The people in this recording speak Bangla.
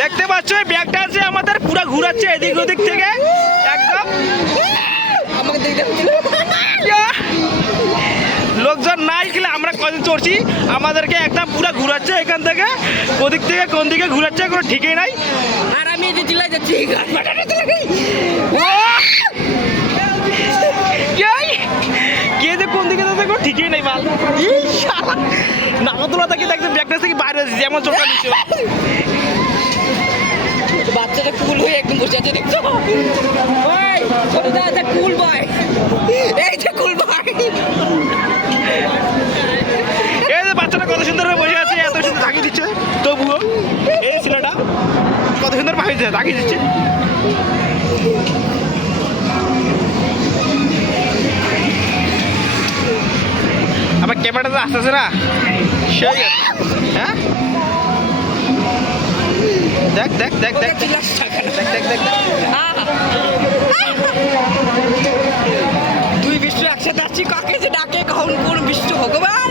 দেখতে পাচ্ছ এই ব্যাগটা আছে আমাদের পুরো ঘুরাচ্ছে এদিক ওদিক থেকে একদম লোকজন নাই গেলে আমরা কদিন চড়ছি আমাদেরকে একদম পুরো ঘুরাচ্ছে এখান থেকে ওদিক থেকে কোন দিকে ঘুরাচ্ছে কোনো ঠিকই নাই। আর আমি এদিকে চিল্লাই যাচ্ছি কে যে কোন দিকে যাচ্ছে কোনো ঠিকই নাই মাল। নামতুল্লাহ থেকে দেখতে ব্যাগটা থেকে বাইরে যেমন চোখটা দিচ্ছে বাচ্চাটা কুল হয়ে একদম বসে আছে দেখছো ওই ছোট দাদা কুল বয় এই যে কুল বয় এই যে বাচ্চাটা কত সুন্দর বসে আছে এত সুন্দর ঝাঁকি দিচ্ছে তবুও এই ছেলেটা কত সুন্দর ভাবিছে ঝাঁকি দিচ্ছে। আমার ক্যামেরাটা আসতেছে না সেই হ্যাঁ দেখ দেখ দেখ দেখ দেখ দেখ দেখ দুই বিশ্ব একসাথে আসছি কাকে যে ডাকে কখন কোন বিশ্ব ভগবান